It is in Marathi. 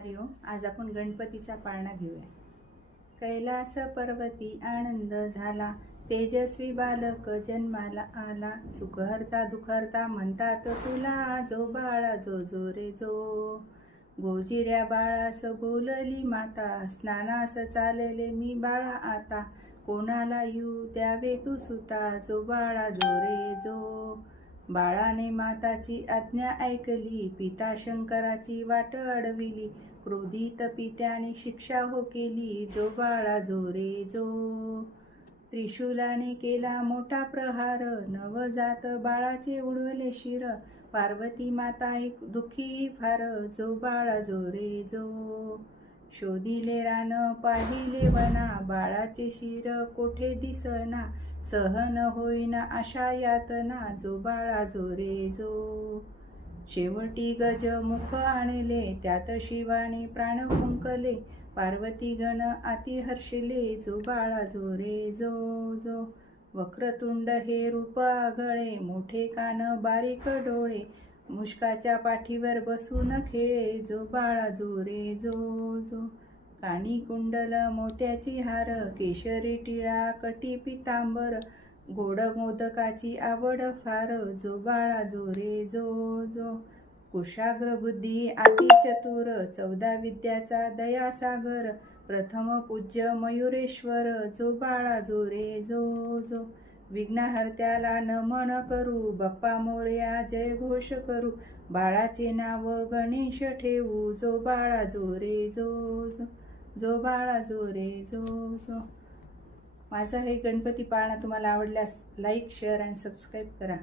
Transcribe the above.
आज आपण गणपतीचा पाळणा घेऊया। कैलास पर्वती आनंद झाला, तेजस्वी बालक जन्माला आला। सुखहर्ता दुखहर्ता म्हणतात तुला, जो बाळा जो जो रे जो। गोजिऱ्या बाळास बोलली माता, स्नानास चालले मी बाळा आता। कोणाला येऊ द्यावे तू सुता, जो बाळा जो रे जो। बाळाने माताची आज्ञा ऐकली, पिता शंकराची वाट अडविली। क्रोधित पित्याने शिक्षा हो केली, जो बाळा जो रे जो। त्रिशूलाने केला मोठा प्रहार, नवजात बाळाचे उडवले शिर। पार्वती माता एक दुःखी फार, जो बाळा जो रे जो। शोधिले रान पाहिले वना, बाळाचे शिर कोठे दिसना। सहन होईना अशा यातना, जो बाळा जो रे जो। शेवटी गजमुख आणले, त्यात शिवाने प्राण फुंकले। पार्वती गण अति हर्षले, जो बाळा जो रे जो जो। वक्रतुंड हे रूप आगळे, मोठे कान बारीक डोळे। मुष्काच्या पाठीवर बसून खेळे, जो बाळा जो रे जो जो। कानी कुंडल मोत्याची हार, केशरी टिळा कटी पितांबर। गोड मोदकाची आवड फार, जो बाळा जो रे जो जो। कुशाग्र बुद्धी अति चतुर, 14 विद्याचा दयासागर। प्रथम पूज्य मयुरेश्वर, जो बाळा जो रे जो जो। विघ्नहर्त्याला नमन करू, बाप्पा मोरया जय घोष करू। बाळाचे नाव गणेश ठेवू, जो बाळा जो रे जो जो। जो बाळा जो रे जो जो। माझा हे गणपती पाळणा तुम्हाला आवडल्यास लाईक, शेअर आणि सबस्क्राईब करा।